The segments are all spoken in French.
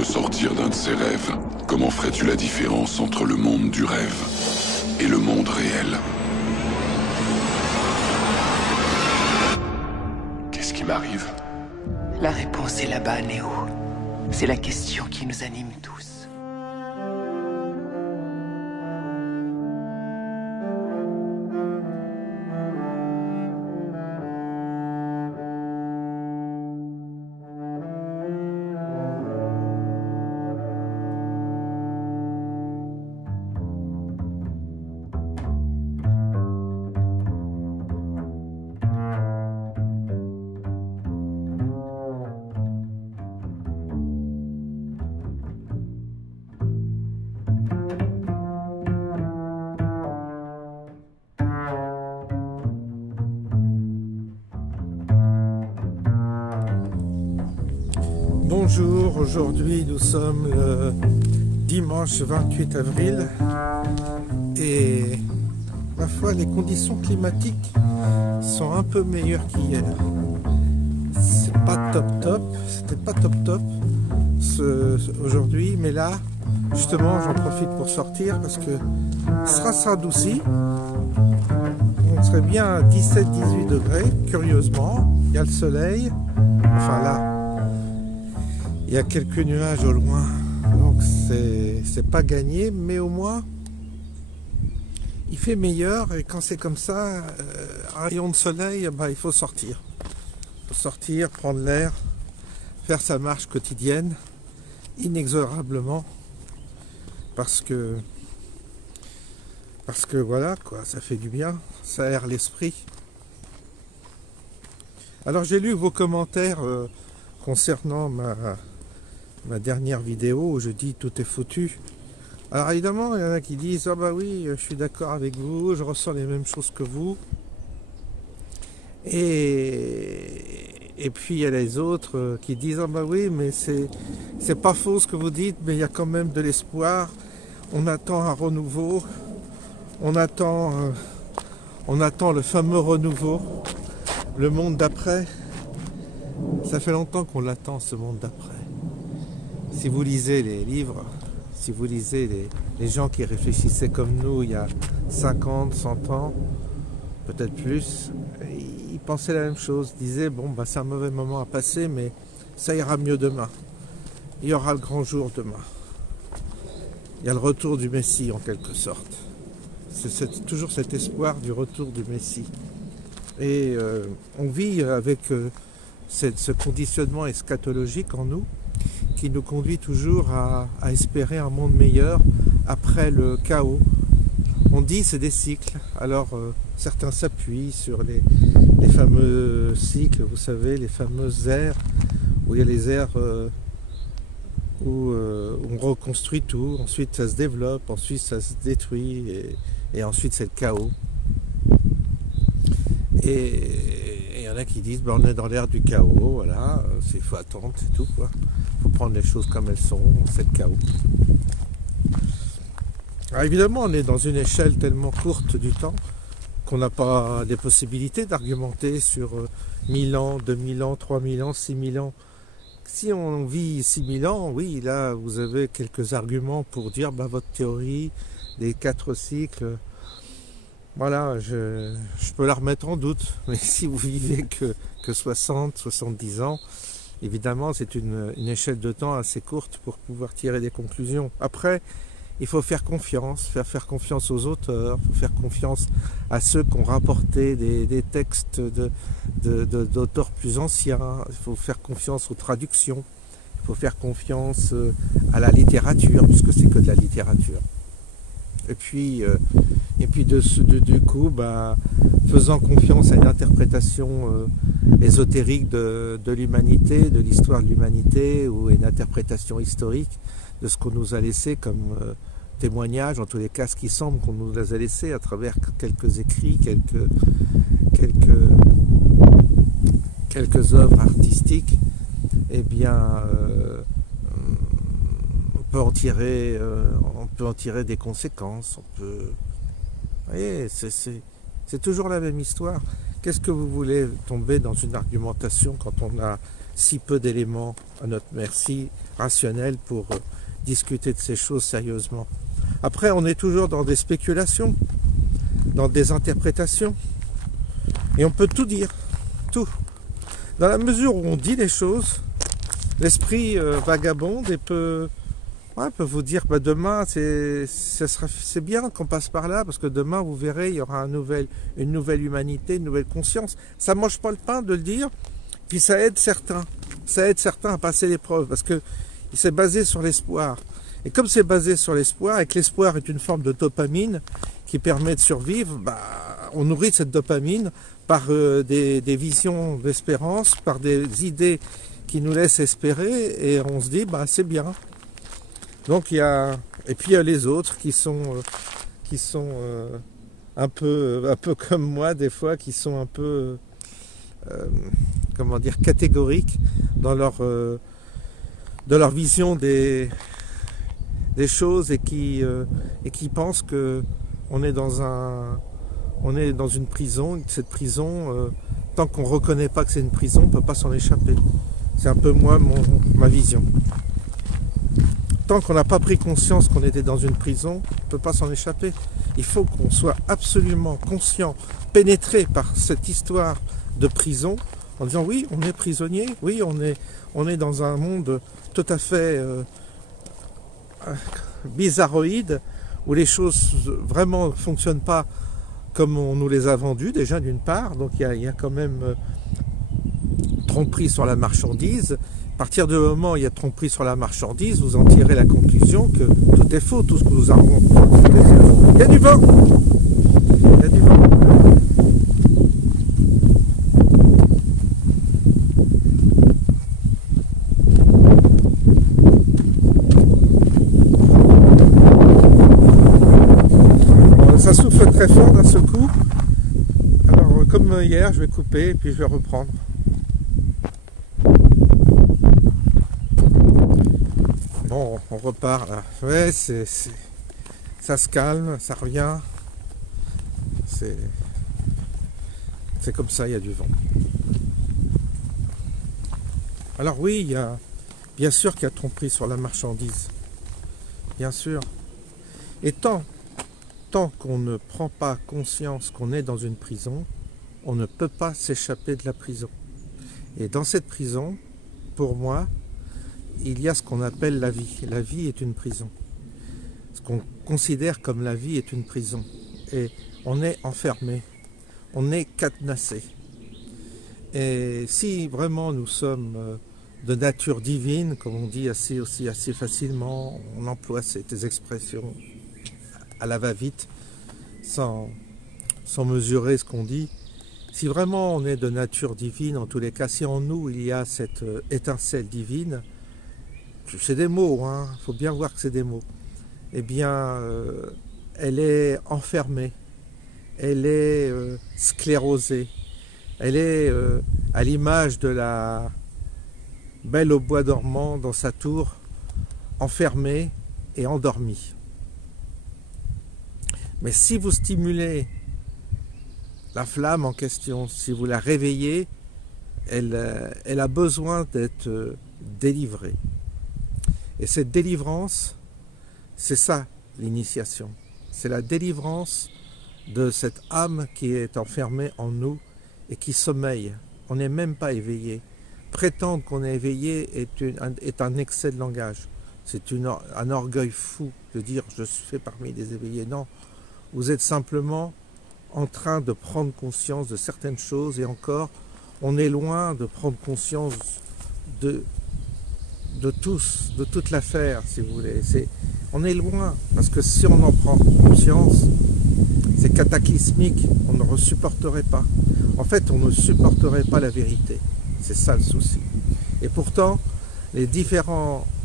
de sortir d'un de ces rêves, comment ferais-tu la différence entre le monde du rêve et le monde réel? Qu'est-ce qui m'arrive? La réponse est là-bas, Néo. C'est la question qui nous anime tous. Bonjour, aujourd'hui nous sommes le dimanche 28 avril et ma foi les conditions climatiques sont un peu meilleures qu'hier. C'est pas top, c'était pas top aujourd'hui, mais là justement j'en profite pour sortir parce que ça s'adoucit. On serait bien à 17-18 degrés, curieusement, il y a le soleil, enfin là il y a quelques nuages au loin, donc c'est pas gagné, mais au moins il fait meilleur et quand c'est comme ça, un rayon de soleil, il faut sortir. Il faut sortir, prendre l'air, faire sa marche quotidienne, inexorablement, parce que voilà quoi, ça fait du bien, ça aère l'esprit. Alors j'ai lu vos commentaires concernant ma dernière vidéo où je dis tout est foutu. Alors évidemment il y en a qui disent ah bah oui je suis d'accord avec vous, je ressens les mêmes choses que vous, et puis il y a les autres qui disent ah bah oui mais c'est pas faux ce que vous dites, mais il y a quand même de l'espoir, on attend un renouveau, on attend le fameux renouveau, le monde d'après. Ça fait longtemps qu'on l'attend, ce monde d'après. Si vous lisez les livres, si vous lisez les gens qui réfléchissaient comme nous il y a 50, 100 ans, peut-être plus, ils pensaient la même chose, ils disaient bon bah c'est un mauvais moment à passer, mais ça ira mieux demain. Il y aura le grand jour demain. Il y a le retour du Messie en quelque sorte. C'est toujours cet espoir du retour du Messie. Et on vit avec ce conditionnement eschatologique en nous qui nous conduit toujours à espérer un monde meilleur après le chaos. On dit c'est des cycles, alors certains s'appuient sur les fameux cycles, vous savez, les fameuses ères, où il y a les ères où on reconstruit tout, ensuite ça se développe, ensuite ça se détruit, et ensuite c'est le chaos. Et il y en a qui disent ben, on est dans l'ère du chaos, voilà, il faut attendre, c'est tout quoi. Il faut prendre les choses comme elles sont, c'est le chaos. Alors évidemment, on est dans une échelle tellement courte du temps qu'on n'a pas des possibilités d'argumenter sur 1000 ans, 2000 ans, 3000 ans, 6000 ans. Si on vit 6000 ans, oui, là vous avez quelques arguments pour dire ben, votre théorie des 4 cycles, voilà, je peux la remettre en doute, mais si vous vivez que 60, 70 ans, évidemment c'est une échelle de temps assez courte pour pouvoir tirer des conclusions. Après, il faut faire confiance aux auteurs, il faut faire confiance à ceux qui ont rapporté des textes d'auteurs plus anciens, il faut faire confiance aux traductions, il faut faire confiance à la littérature, puisque c'est que de la littérature. Et puis du coup, bah, faisant confiance à une interprétation ésotérique de l'humanité, de l'histoire de l'humanité, ou une interprétation historique de ce qu'on nous a laissé comme témoignage, en tous les cas ce qui semble qu'on nous a laissé à travers quelques écrits, quelques œuvres artistiques, eh bien on peut en tirer des conséquences. Vous voyez, c'est toujours la même histoire. Qu'est-ce que vous voulez tomber dans une argumentation quand on a si peu d'éléments à notre merci rationnels pour discuter de ces choses sérieusement? Après, on est toujours dans des spéculations, dans des interprétations. Et on peut tout dire, tout. Dans la mesure où on dit les choses, l'esprit vagabonde et peut vous dire bah, demain c'est bien qu'on passe par là parce que demain vous verrez il y aura une nouvelle humanité, une nouvelle conscience. Ça mange pas le pain de le dire, puis ça aide certains à passer l'épreuve parce que c'est basé sur l'espoir. Et comme c'est basé sur l'espoir et que l'espoir est une forme de dopamine qui permet de survivre, bah, on nourrit cette dopamine par des visions d'espérance, par des idées qui nous laissent espérer et on se dit bah c'est bien. Donc et puis il y a les autres qui sont un peu comme moi des fois, qui sont un peu comment dire catégoriques dans leur vision des choses et qui pensent que on est dans une prison et que cette prison tant qu'on reconnaît pas que c'est une prison on peut pas s'en échapper. C'est un peu moi ma vision. Tant qu'on n'a pas pris conscience qu'on était dans une prison, on ne peut pas s'en échapper. Il faut qu'on soit absolument conscient, pénétré par cette histoire de prison, en disant oui, on est prisonnier, oui, on est dans un monde tout à fait bizarroïde, où les choses vraiment ne fonctionnent pas comme on nous les a vendues, déjà d'une part, donc il y a quand même tromperie sur la marchandise. À partir du moment où il y a tromperie sur la marchandise, vous en tirez la conclusion que tout est faux, tout ce que nous avons. Il y a du vent. Il y a du vent. Bon, ça souffle très fort d'un seul coup. Alors, comme hier, je vais couper et puis je vais reprendre. Bon, on repart là. Ouais, ça se calme, ça revient. C'est comme ça, il y a du vent. Alors oui, bien sûr qu'il y a tromperie sur la marchandise. Bien sûr. Et tant qu'on ne prend pas conscience qu'on est dans une prison, on ne peut pas s'échapper de la prison. Et dans cette prison, pour moi, il y a ce qu'on appelle la vie. La vie est une prison. Ce qu'on considère comme la vie est une prison. Et on est enfermé. On est cadenassé. Et si vraiment nous sommes de nature divine, comme on dit assez facilement, on emploie ces expressions à la va-vite, sans mesurer ce qu'on dit. Si vraiment on est de nature divine, en tous les cas, si en nous il y a cette étincelle divine, c'est des mots, hein, faut bien voir que c'est des mots, eh bien, elle est enfermée, elle est sclérosée, elle est à l'image de la belle au bois dormant dans sa tour, enfermée et endormie. Mais si vous stimulez la flamme en question, si vous la réveillez, elle a besoin d'être délivrée. Et cette délivrance, c'est ça l'initiation. C'est la délivrance de cette âme qui est enfermée en nous et qui sommeille. On n'est même pas éveillé. Prétendre qu'on est éveillé est un excès de langage. C'est un orgueil fou de dire je fais parmi les éveillés. Non, vous êtes simplement en train de prendre conscience de certaines choses et encore, on est loin de prendre conscience de toute l'affaire, si vous voulez. On est loin, parce que si on en prend conscience, c'est cataclysmique, on ne supporterait pas. En fait, on ne supporterait pas la vérité. C'est ça le souci. Et pourtant,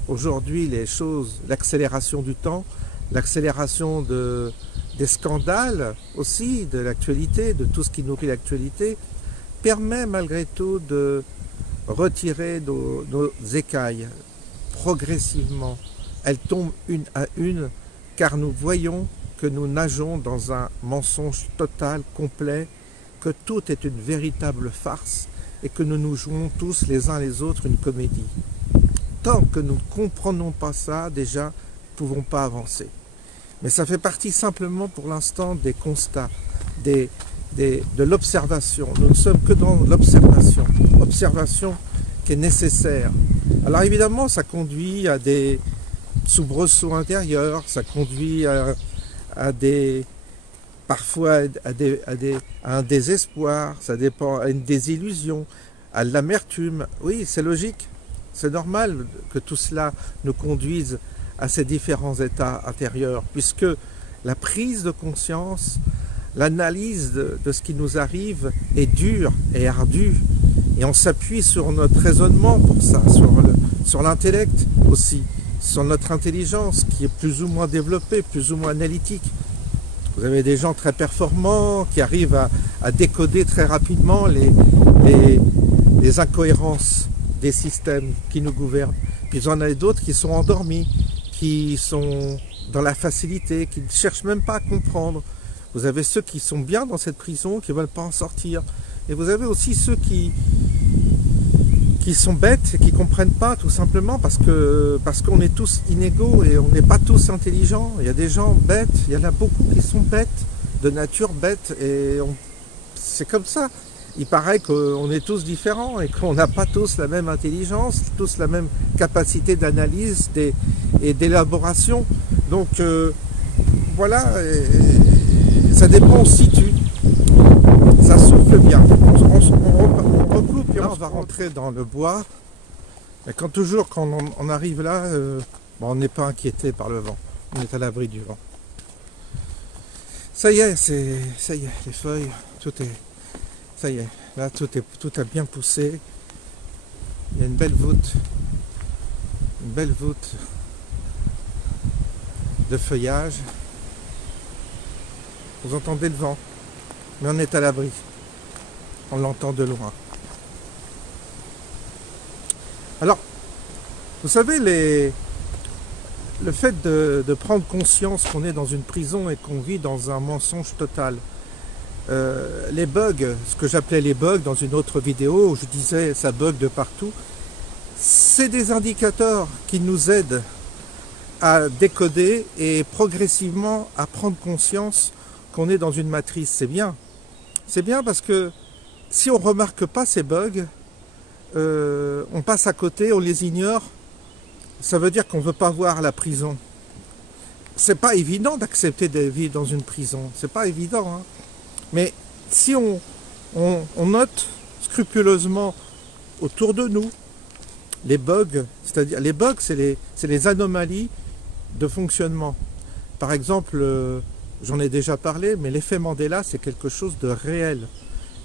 aujourd'hui, les choses, l'accélération du temps, l'accélération des scandales aussi, de l'actualité, de tout ce qui nourrit l'actualité, permet malgré tout de retirer nos écailles progressivement. Elles tombent une à une, car nous voyons que nous nageons dans un mensonge total, complet, que tout est une véritable farce et que nous nous jouons tous les uns les autres une comédie. Tant que nous ne comprenons pas ça, déjà, nous ne pouvons pas avancer. Mais ça fait partie simplement pour l'instant des constats, de l'observation. Nous ne sommes que dans l'observation, observation qui est nécessaire. Alors évidemment, ça conduit à des soubresauts intérieurs, ça conduit à des parfois à un désespoir, ça dépend à une désillusion, à de l'amertume. Oui, c'est logique, c'est normal que tout cela nous conduise à ces différents états intérieurs, puisque la prise de conscience, l'analyse de ce qui nous arrive est dure et ardue, et on s'appuie sur notre raisonnement pour ça, sur l'intellect aussi, sur notre intelligence qui est plus ou moins développée, plus ou moins analytique. Vous avez des gens très performants qui arrivent à décoder très rapidement les incohérences des systèmes qui nous gouvernent. Puis il y en a d'autres qui sont endormis, qui sont dans la facilité, qui ne cherchent même pas à comprendre. Vous avez ceux qui sont bien dans cette prison, qui ne veulent pas en sortir. Et vous avez aussi ceux qui sont bêtes et qui ne comprennent pas, tout simplement parce qu'on est tous inégaux et on n'est pas tous intelligents. Il y a des gens bêtes, il y en a beaucoup qui sont bêtes, de nature bête, et c'est comme ça. Il paraît qu'on est tous différents et qu'on n'a pas tous la même intelligence, tous la même capacité d'analyse et d'élaboration. Donc voilà, ça dépend, on se situe. Ça souffle bien. On recoupe et on va rentrer dans le bois. Mais toujours quand on arrive là, bon, on n'est pas inquiété par le vent. On est à l'abri du vent. Ça y est, les feuilles, tout est... Ça y est, là tout a bien poussé. Il y a une belle voûte de feuillage. Vous entendez le vent, mais on est à l'abri. On l'entend de loin. Alors, vous savez, le fait de prendre conscience qu'on est dans une prison et qu'on vit dans un mensonge total. Les bugs, ce que j'appelais les bugs dans une autre vidéo où je disais ça bug de partout, c'est des indicateurs qui nous aident à décoder et progressivement à prendre conscience qu'on est dans une matrice. C'est bien. C'est bien parce que si on ne remarque pas ces bugs, on passe à côté, on les ignore, ça veut dire qu'on ne veut pas voir la prison. C'est pas évident d'accepter de vivre dans une prison, c'est pas évident, hein. Mais si on note scrupuleusement autour de nous les bugs, c'est-à-dire les bugs, c'est les anomalies de fonctionnement. Par exemple, j'en ai déjà parlé, mais l'effet Mandela, c'est quelque chose de réel.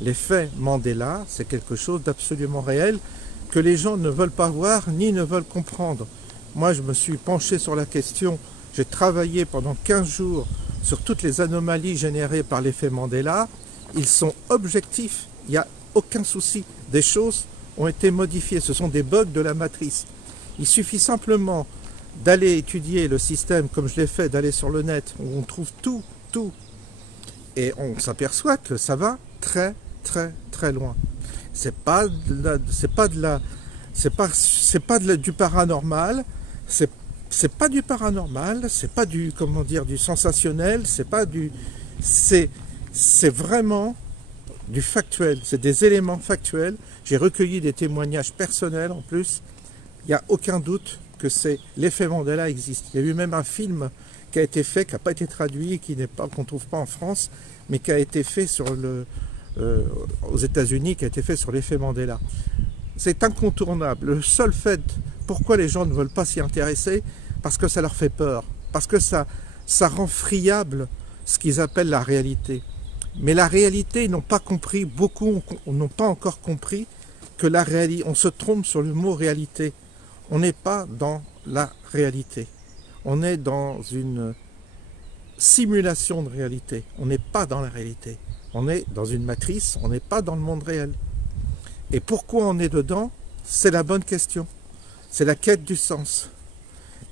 L'effet Mandela, c'est quelque chose d'absolument réel que les gens ne veulent pas voir ni ne veulent comprendre. Moi, je me suis penché sur la question, j'ai travaillé pendant 15 jours sur toutes les anomalies générées par l'effet Mandela. Ils sont objectifs, il n'y a aucun souci. Des choses ont été modifiées, ce sont des bugs de la matrice. Il suffit simplement d'aller étudier le système comme je l'ai fait, d'aller sur le net où on trouve tout. Et on s'aperçoit que ça va très loin. C'est pas du paranormal, c'est pas du paranormal, c'est pas du, comment dire, du sensationnel, c'est vraiment du factuel, c'est des éléments factuels. J'ai recueilli des témoignages personnels en plus. Il n'y a aucun doute que l'effet Mandela existe. Il y a eu même un film qui a été fait, qui n'a pas été traduit, qu'on ne trouve pas en France, mais qui a été fait aux États-Unis, qui a été fait sur l'effet Mandela. C'est incontournable. Le seul fait, pourquoi les gens ne veulent pas s'y intéresser, parce que ça leur fait peur, parce que ça rend friable ce qu'ils appellent la réalité. Mais la réalité, ils n'ont pas compris, beaucoup n'ont pas encore compris que la réalité, on se trompe sur le mot réalité. On n'est pas dans la réalité. On est dans une simulation de réalité. On n'est pas dans la réalité. On est dans une matrice, on n'est pas dans le monde réel. Et pourquoi on est dedans? C'est la bonne question. C'est la quête du sens.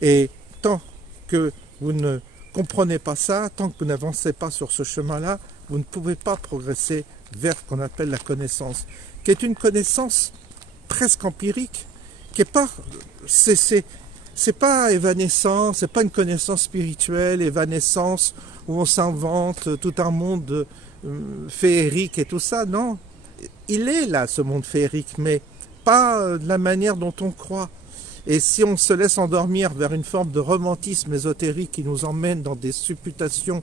Et tant que vous ne comprenez pas ça, tant que vous n'avancez pas sur ce chemin-là, vous ne pouvez pas progresser vers ce qu'on appelle la connaissance, qui est une connaissance presque empirique, qui est pas, c'est pas évanescent, c'est pas une connaissance spirituelle, évanescence, où on s'invente tout un monde féerique et tout ça, non. Il est là, ce monde féerique, mais pas de la manière dont on croit. Et si on se laisse endormir vers une forme de romantisme ésotérique qui nous emmène dans des supputations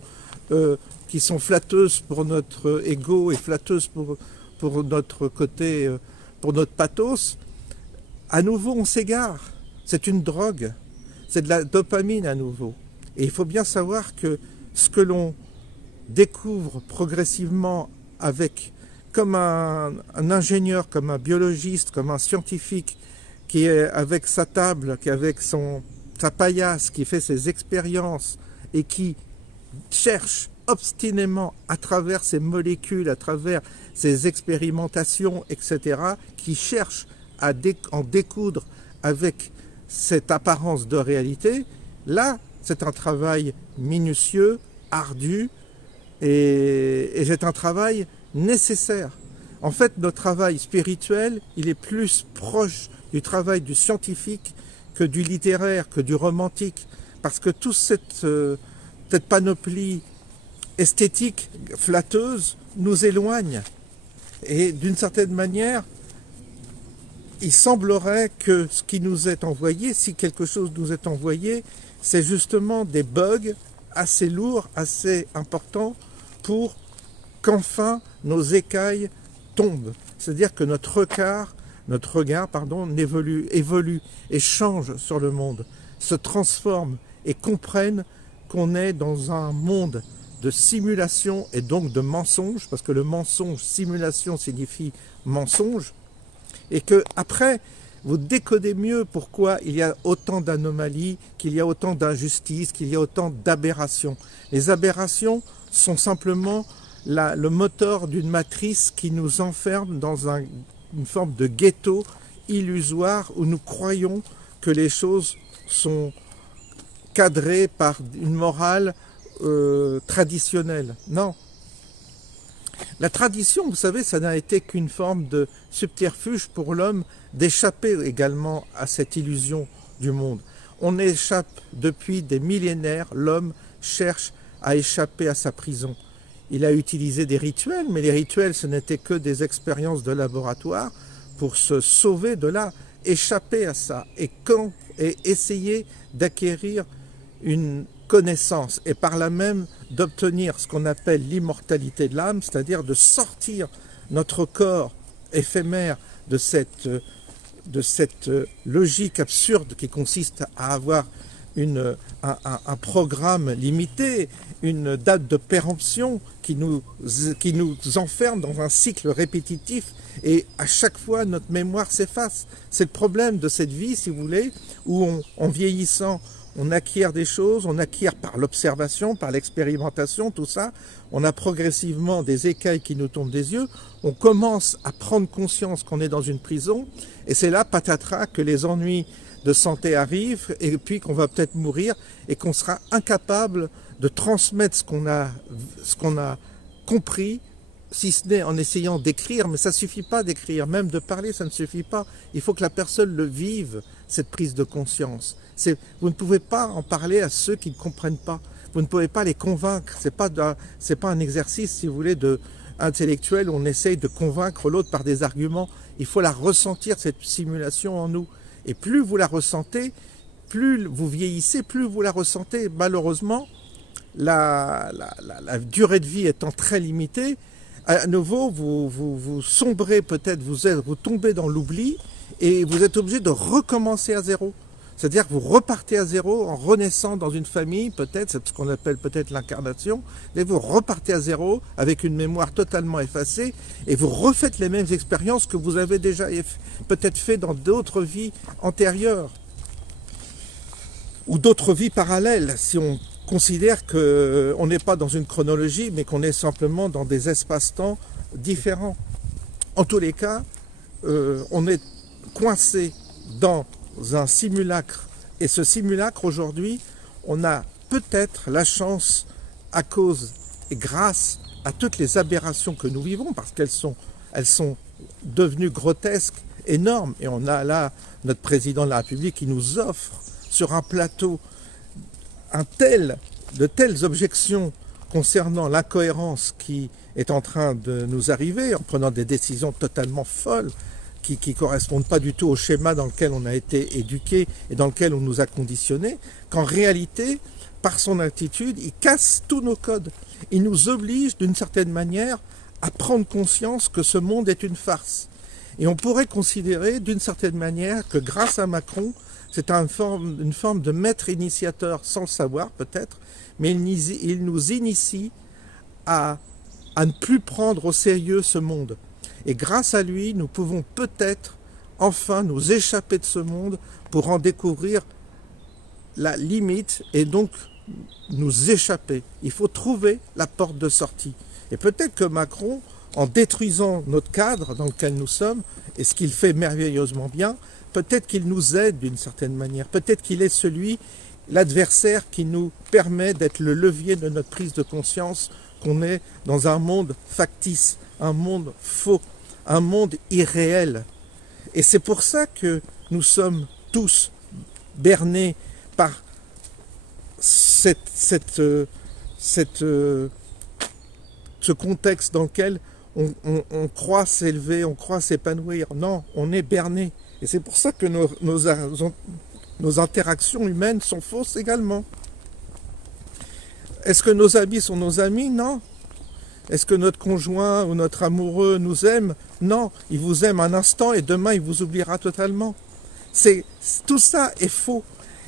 qui sont flatteuses pour notre ego et flatteuses pour notre côté, pour notre pathos, à nouveau on s'égare. C'est une drogue, c'est de la dopamine à nouveau. Et il faut bien savoir que ce que l'on découvre progressivement avec, comme un ingénieur, comme un biologiste, comme un scientifique, qui est avec sa table, qui est avec sa paillasse, qui fait ses expériences et qui cherche obstinément à travers ces molécules, à travers ces expérimentations, etc., qui cherche à en découdre avec cette apparence de réalité, là, c'est un travail minutieux, ardu, et c'est un travail nécessaire. En fait, notre travail spirituel, il est plus proche du travail du scientifique que du littéraire, que du romantique, parce que toute cette panoplie esthétique flatteuse nous éloigne. Et d'une certaine manière, il semblerait que ce qui nous est envoyé, si quelque chose nous est envoyé, c'est justement des bugs assez lourds, assez importants pour qu'enfin nos écailles tombent. C'est-à-dire que notre regard, évolue et change sur le monde, se transforme et comprenne qu'on est dans un monde de simulation et donc de mensonge, parce que le mensonge, simulation signifie mensonge, et que après vous décodez mieux pourquoi il y a autant d'anomalies, qu'il y a autant d'injustices, qu'il y a autant d'aberrations. Les aberrations sont simplement le moteur d'une matrice qui nous enferme dans une forme de ghetto illusoire où nous croyons que les choses sont cadrées par une morale traditionnelle. Non. La tradition, vous savez, ça n'a été qu'une forme de subterfuge pour l'homme d'échapper également à cette illusion du monde. On échappe depuis des millénaires, l'homme cherche à échapper à sa prison. Il a utilisé des rituels, mais les rituels, ce n'étaient que des expériences de laboratoire pour se sauver de là, échapper à ça et essayer d'acquérir une connaissance et par là même d'obtenir ce qu'on appelle l'immortalité de l'âme, c'est-à-dire de sortir notre corps éphémère de cette logique absurde qui consiste à avoir un programme limité, une date de péremption qui nous enferme dans un cycle répétitif et à chaque fois notre mémoire s'efface. C'est le problème de cette vie, si vous voulez, où en vieillissant, on acquiert des choses, on acquiert par l'observation, par l'expérimentation, tout ça. On a progressivement des écailles qui nous tombent des yeux. On commence à prendre conscience qu'on est dans une prison. Et c'est là, patatras, que les ennuis de santé arrivent et puis qu'on va peut-être mourir et qu'on sera incapable de transmettre ce qu'on a compris, si ce n'est en essayant d'écrire. Mais ça ne suffit pas d'écrire, même de parler, ça ne suffit pas. Il faut que la personne le vive, cette prise de conscience. Vous ne pouvez pas en parler à ceux qui ne comprennent pas. Vous ne pouvez pas les convaincre. C'est pas un exercice, si vous voulez, intellectuel où on essaye de convaincre l'autre par des arguments. Il faut la ressentir, cette simulation en nous. Et plus vous la ressentez, plus vous vieillissez, plus vous la ressentez. Malheureusement, la durée de vie étant très limitée, à nouveau, vous sombrez peut-être, vous tombez dans l'oubli et vous êtes obligé de recommencer à zéro. C'est-à-dire que vous repartez à zéro en renaissant dans une famille, peut-être, c'est ce qu'on appelle peut-être l'incarnation, et vous repartez à zéro avec une mémoire totalement effacée et vous refaites les mêmes expériences que vous avez déjà peut-être fait dans d'autres vies antérieures ou d'autres vies parallèles, si on considère qu'on n'est pas dans une chronologie, mais qu'on est simplement dans des espaces-temps différents. En tous les cas, on est coincé dans un simulacre. Et ce simulacre, aujourd'hui, on a peut-être la chance, à cause et grâce à toutes les aberrations que nous vivons, parce qu'elles sont devenues grotesques, énormes. Et on a là notre président de la République qui nous offre sur un plateau de telles objections concernant l'incohérence qui est en train de nous arriver, en prenant des décisions totalement folles, qui ne correspondent pas du tout au schéma dans lequel on a été éduqué et dans lequel on nous a conditionnés, qu'en réalité, par son attitude, il casse tous nos codes. Il nous oblige d'une certaine manière à prendre conscience que ce monde est une farce. Et on pourrait considérer d'une certaine manière que grâce à Macron, c'est une forme de maître initiateur, sans le savoir peut-être, mais il nous initie à ne plus prendre au sérieux ce monde. Et grâce à lui, nous pouvons peut-être enfin nous échapper de ce monde pour en découvrir la limite et donc nous échapper. Il faut trouver la porte de sortie. Et peut-être que Macron, en détruisant notre cadre dans lequel nous sommes, et ce qu'il fait merveilleusement bien, peut-être qu'il nous aide d'une certaine manière. Peut-être qu'il est l'adversaire qui nous permet d'être le levier de notre prise de conscience qu'on est dans un monde factice, un monde faux, un monde irréel. Et c'est pour ça que nous sommes tous bernés par ce contexte dans lequel on croit s'élever, on croit s'épanouir. Non, on est berné. Et c'est pour ça que nos interactions humaines sont fausses également. Est-ce que nos amis sont nos amis? Non. Est-ce que notre conjoint ou notre amoureux nous aime? Non. Il vous aime un instant et demain il vous oubliera totalement. Tout ça est faux.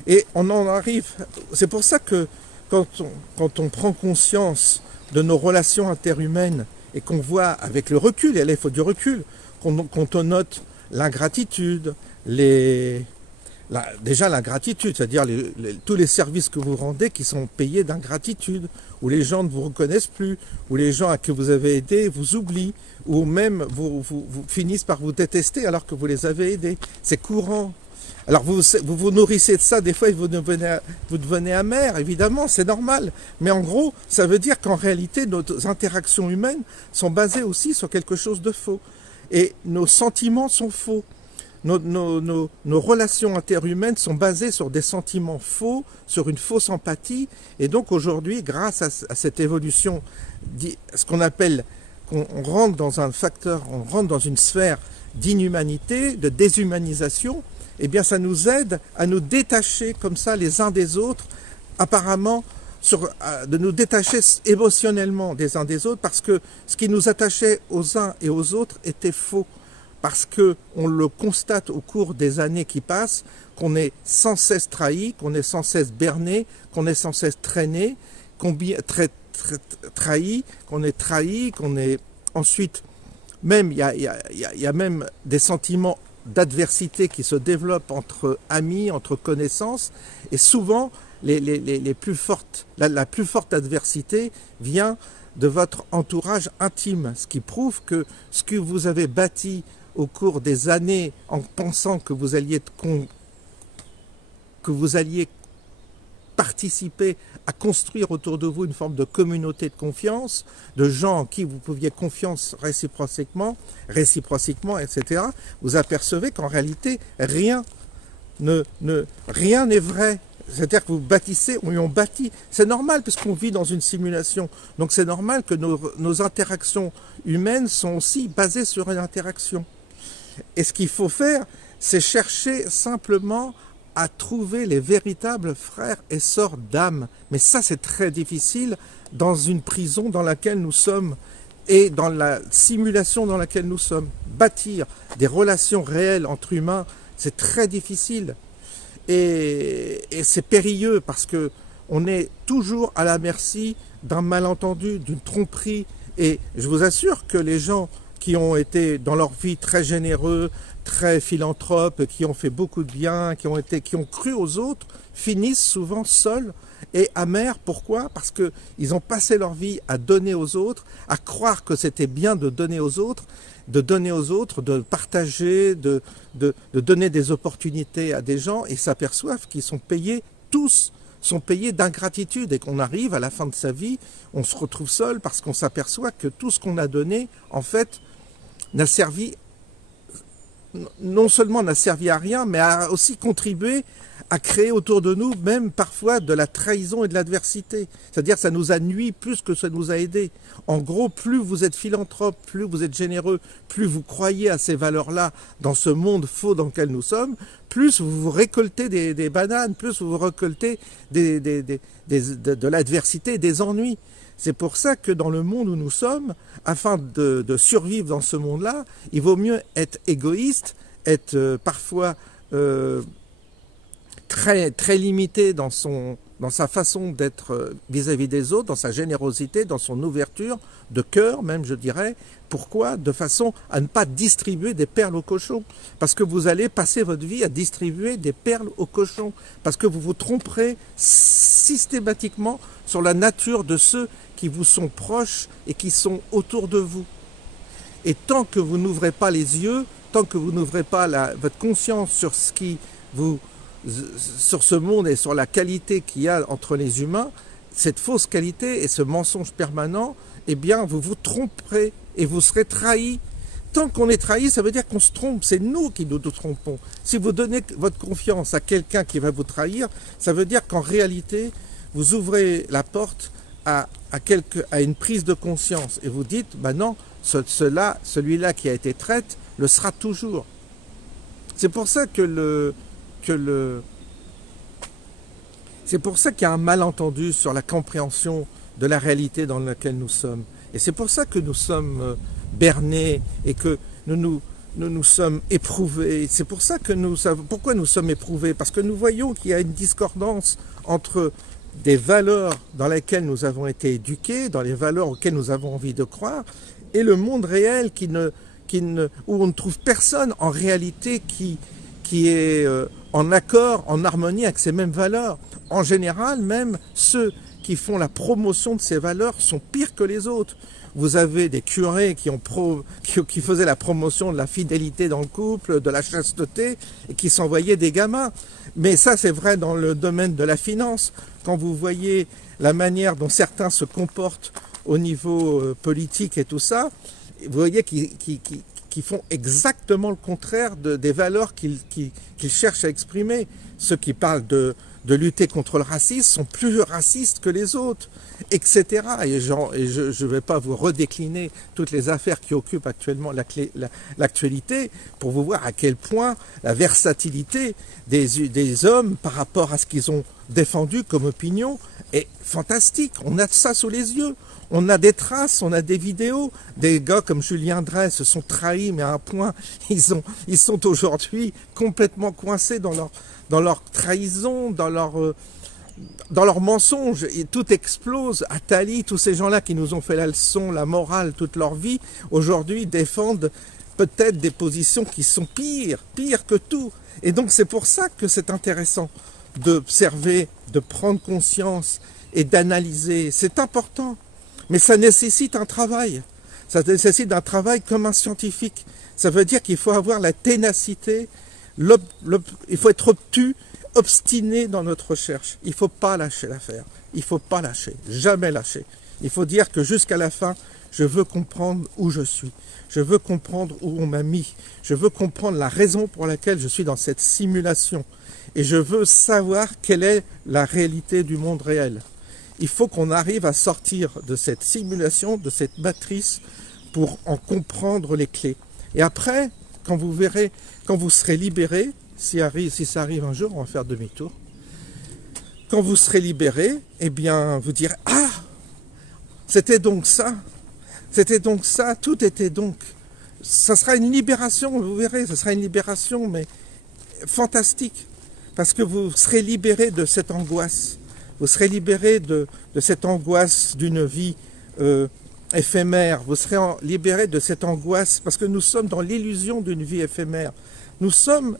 Et on en arrive. C'est pour ça que quand on prend conscience de nos relations interhumaines et qu'on voit avec le recul, et là il faut du recul, quand on note l'ingratitude, déjà l'ingratitude, c'est-à-dire tous les services que vous rendez qui sont payés d'ingratitude, où les gens ne vous reconnaissent plus, où les gens à qui vous avez aidé vous oublient, ou même vous finissent par vous détester alors que vous les avez aidés. C'est courant. Alors vous nourrissez de ça, des fois vous devenez amer, évidemment, c'est normal. Mais en gros, ça veut dire qu'en réalité, nos interactions humaines sont basées aussi sur quelque chose de faux. Et nos sentiments sont faux. Nos relations interhumaines sont basées sur des sentiments faux, sur une fausse empathie. Et donc aujourd'hui, grâce à cette évolution, ce qu'on appelle, on rentre dans un facteur, on rentre dans une sphère d'inhumanité, de déshumanisation, eh bien ça nous aide à nous détacher comme ça les uns des autres, apparemment, de nous détacher émotionnellement des uns des autres, parce que ce qui nous attachait aux uns et aux autres était faux. Parce qu'on le constate au cours des années qui passent, qu'on est sans cesse trahi, qu'on est sans cesse berné, qu'on est sans cesse traîné, trahi, qu'on est ensuite, même il y a même des sentiments d'adversité qui se développent entre amis, entre connaissances, et souvent la plus forte adversité vient de votre entourage intime, ce qui prouve que ce que vous avez bâti au cours des années en pensant que vous alliez participer à construire autour de vous une forme de communauté de confiance, de gens en qui vous pouviez confiance réciproquement, etc., vous apercevez qu'en réalité, rien n'est vrai. C'est-à-dire que vous bâtissez, on bâtit. C'est normal puisqu'on vit dans une simulation. Donc c'est normal que nos interactions humaines sont aussi basées sur une interaction. Et ce qu'il faut faire, c'est chercher simplement à trouver les véritables frères et sœurs d'âme. Mais ça, c'est très difficile dans une prison dans laquelle nous sommes et dans la simulation dans laquelle nous sommes. Bâtir des relations réelles entre humains, c'est très difficile. Et c'est périlleux parce que on est toujours à la merci d'un malentendu, d'une tromperie. Et je vous assure que les gens qui ont été dans leur vie très généreux, très philanthropes, qui ont fait beaucoup de bien, qui ont cru aux autres, finissent souvent seuls et amers. Pourquoi? Parce qu'ils ont passé leur vie à donner aux autres, à croire que c'était bien de donner aux autres, de partager, de donner des opportunités à des gens, et s'aperçoivent qu'ils sont payés tous sont payés d'ingratitude et qu'on arrive à la fin de sa vie, on se retrouve seul parce qu'on s'aperçoit que tout ce qu'on a donné, en fait, n'a servi, non seulement n'a servi à rien, mais a aussi contribué à créer autour de nous même parfois de la trahison et de l'adversité. C'est-à-dire que ça nous a nui plus que ça nous a aidé. En gros, plus vous êtes philanthrope, plus vous êtes généreux, plus vous croyez à ces valeurs-là dans ce monde faux dans lequel nous sommes, plus vous récoltez des bananes, plus vous récoltez de l'adversité, des ennuis. C'est pour ça que dans le monde où nous sommes, afin de survivre dans ce monde-là, il vaut mieux être égoïste, être parfois très limité dans sa façon d'être vis-à-vis des autres, dans sa générosité, dans son ouverture de cœur même, je dirais. Pourquoi? De façon à ne pas distribuer des perles aux cochons. Parce que vous allez passer votre vie à distribuer des perles aux cochons. Parce que vous vous tromperez systématiquement sur la nature de ceux qui vous sont proches et qui sont autour de vous. Et tant que vous n'ouvrez pas les yeux, tant que vous n'ouvrez pas votre conscience sur sur ce monde et sur la qualité qu'il y a entre les humains, cette fausse qualité et ce mensonge permanent, eh bien, vous vous tromperez et vous serez trahis. Tant qu'on est trahi, ça veut dire qu'on se trompe. C'est nous qui nous trompons. Si vous donnez votre confiance à quelqu'un qui va vous trahir, ça veut dire qu'en réalité, vous ouvrez la porte à une prise de conscience. Et vous dites, bah non, celui-là qui a été traître le sera toujours. C'est pour ça c'est pour ça qu'il y a un malentendu sur la compréhension de la réalité dans laquelle nous sommes. Et c'est pour ça que nous sommes bernés et que nous sommes éprouvés. C'est pour ça que pourquoi nous sommes éprouvés? Parce que nous voyons qu'il y a une discordance entre des valeurs dans lesquelles nous avons été éduqués, dans les valeurs auxquelles nous avons envie de croire, et le monde réel où on ne trouve personne en réalité qui est en accord, en harmonie avec ces mêmes valeurs. En général, même ceux qui font la promotion de ces valeurs sont pires que les autres. Vous avez des curés qui faisaient la promotion de la fidélité dans le couple, de la chasteté, et qui s'envoyaient des gamins. Mais ça, c'est vrai dans le domaine de la finance. Quand vous voyez la manière dont certains se comportent au niveau politique et tout ça, vous voyez qu'ils font exactement le contraire des valeurs qu'ils cherchent à exprimer. Ceux qui parlent de lutter contre le racisme sont plus racistes que les autres, etc. Et je ne vais pas vous redécliner toutes les affaires qui occupent actuellement l'actualité pour vous voir à quel point la versatilité des hommes par rapport à ce qu'ils ont défendu comme opinion est fantastique. On a ça sous les yeux. On a des traces, on a des vidéos. Des gars comme Julien Drey se sont trahis, mais à un point, ils sont aujourd'hui complètement coincés dans leur trahison, dans leur mensonge. Et tout explose. Attali, tous ces gens-là qui nous ont fait la leçon, la morale toute leur vie, aujourd'hui défendent peut-être des positions qui sont pires que tout. Et donc c'est pour ça que c'est intéressant d'observer, de prendre conscience et d'analyser. C'est important. Mais ça nécessite un travail. Ça nécessite un travail comme un scientifique. Ça veut dire qu'il faut avoir la ténacité, il faut être obstiné dans notre recherche. Il ne faut pas lâcher l'affaire. Il ne faut pas lâcher, jamais lâcher. Il faut dire que jusqu'à la fin, je veux comprendre où je suis. Je veux comprendre où on m'a mis. Je veux comprendre la raison pour laquelle je suis dans cette simulation. Et je veux savoir quelle est la réalité du monde réel. Il faut qu'on arrive à sortir de cette simulation, de cette matrice, pour en comprendre les clés. Et après, quand vous serez libéré, si ça arrive un jour, on va faire demi-tour. Quand vous serez libéré, eh bien, vous direz, ah, c'était donc ça, tout était donc. Ça sera une libération, vous verrez, ça sera une libération, mais fantastique, parce que vous serez libéré de cette angoisse. Vous serez libéré de cette angoisse d'une vie éphémère. Vous serez libéré de cette angoisse parce que nous sommes dans l'illusion d'une vie éphémère. Nous sommes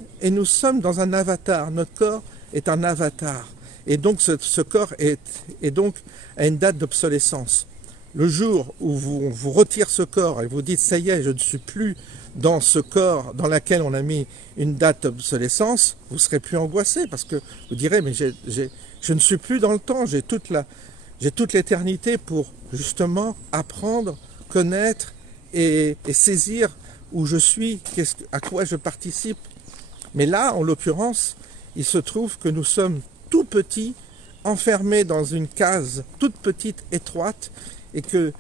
dans un avatar. Notre corps est un avatar. Et donc ce corps est donc à une date d'obsolescence. Le jour où on vous retire ce corps et vous dites « ça y est, je ne suis plus dans ce corps dans lequel on a mis une date d'obsolescence », vous serez plus angoissé parce que vous direz « mais Je ne suis plus dans le temps, j'ai toute l'éternité pour justement apprendre, connaître et saisir où je suis, à quoi je participe. Mais là, en l'occurrence, il se trouve que nous sommes tout petits, enfermés dans une case toute petite, étroite, et qu'il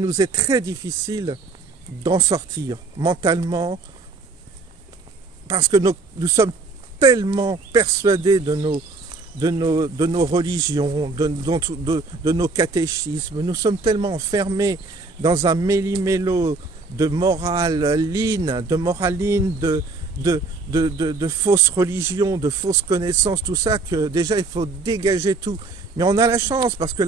nous est très difficile d'en sortir mentalement, parce que nous sommes tellement persuadés de nos religions, de nos catéchismes, nous sommes tellement enfermés dans un méli-mélo de moraline, de fausses religions, de fausses connaissances, tout ça, que déjà il faut dégager tout. Mais on a la chance parce que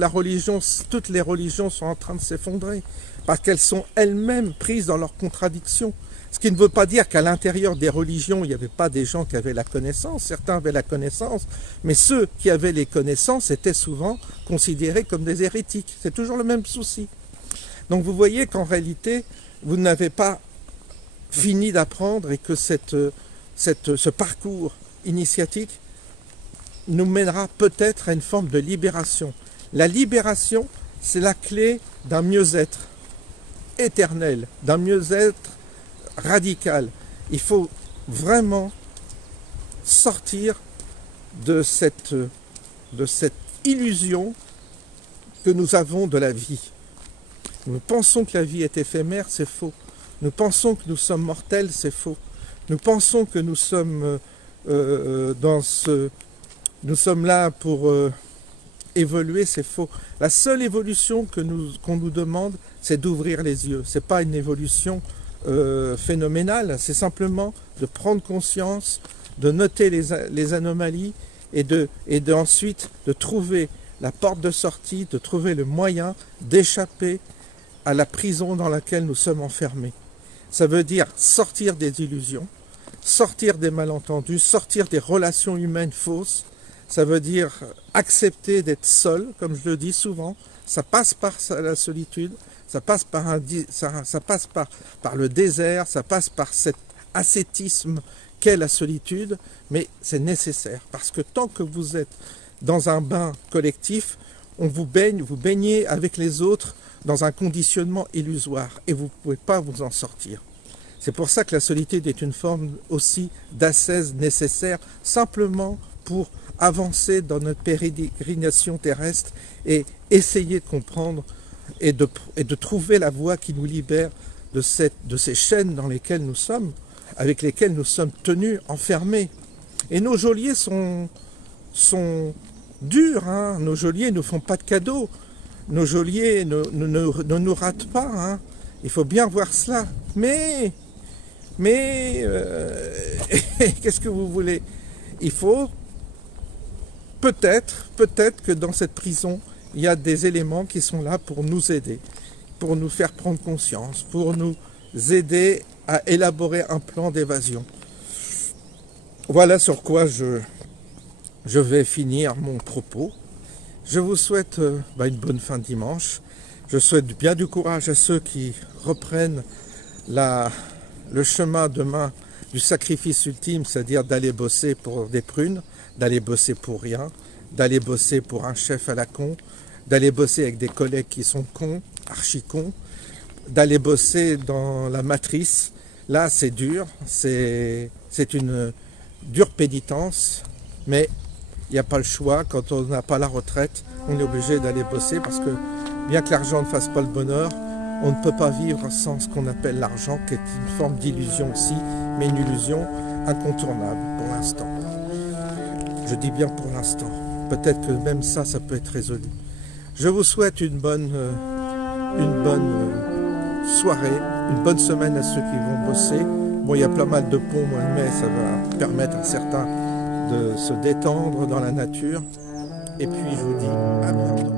toutes les religions sont en train de s'effondrer, parce qu'elles sont elles-mêmes prises dans leurs contradictions. Ce qui ne veut pas dire qu'à l'intérieur des religions, il n'y avait pas des gens qui avaient la connaissance, certains avaient la connaissance, mais ceux qui avaient les connaissances étaient souvent considérés comme des hérétiques. C'est toujours le même souci. Donc vous voyez qu'en réalité, vous n'avez pas fini d'apprendre et que ce parcours initiatique nous mènera peut-être à une forme de libération. La libération, c'est la clé d'un mieux-être éternel, d'un mieux-être radical. Il faut vraiment sortir de cette illusion que nous avons de la vie. Nous pensons que la vie est éphémère, c'est faux. Nous pensons que nous sommes mortels, c'est faux. Nous pensons que nous sommes nous sommes là pour évoluer, c'est faux. La seule évolution qu'on nous demande, c'est d'ouvrir les yeux. C'est pas une évolution phénoménale, c'est simplement de prendre conscience, de noter les anomalies et ensuite de trouver la porte de sortie, de trouver le moyen d'échapper à la prison dans laquelle nous sommes enfermés. Ça veut dire sortir des illusions, sortir des malentendus, sortir des relations humaines fausses. Ça veut dire accepter d'être seul, comme je le dis souvent. Ça passe par la solitude, ça passe par le désert, ça passe par cet ascétisme qu'est la solitude, mais c'est nécessaire. Parce que tant que vous êtes dans un bain collectif, vous baignez avec les autres dans un conditionnement illusoire et vous ne pouvez pas vous en sortir. C'est pour ça que la solitude est une forme aussi d'ascèse nécessaire, simplement pour avancer dans notre pérégrination terrestre et essayer de comprendre et de trouver la voie qui nous libère de ces chaînes dans lesquelles nous sommes, avec lesquelles nous sommes tenus, enfermés. Et nos geôliers sont durs, hein. Nos geôliers ne font pas de cadeaux. Nos geôliers ne nous ratent pas, hein. Il faut bien voir cela. Mais qu'est-ce que vous voulez? Il faut peut-être que dans cette prison, il y a des éléments qui sont là pour nous aider, pour nous faire prendre conscience, pour nous aider à élaborer un plan d'évasion. Voilà sur quoi je vais finir mon propos. Je vous souhaite une bonne fin de dimanche. Je souhaite bien du courage à ceux qui reprennent le chemin demain du sacrifice ultime, c'est-à-dire d'aller bosser pour des prunes, d'aller bosser pour rien, d'aller bosser pour un chef à la con, d'aller bosser avec des collègues qui sont cons, archi-cons, d'aller bosser dans la matrice. Là, c'est dur, c'est une dure pénitence, mais il n'y a pas le choix. Quand on n'a pas la retraite, on est obligé d'aller bosser parce que bien que l'argent ne fasse pas le bonheur, on ne peut pas vivre sans ce qu'on appelle l'argent, qui est une forme d'illusion aussi, mais une illusion incontournable pour l'instant. Je dis bien pour l'instant. Peut-être que même ça peut être résolu. Je vous souhaite une bonne soirée, une bonne semaine à ceux qui vont bosser. Bon, il y a pas mal de ponts au mois de mai, ça va permettre à certains de se détendre dans la nature. Et puis je vous dis à bientôt.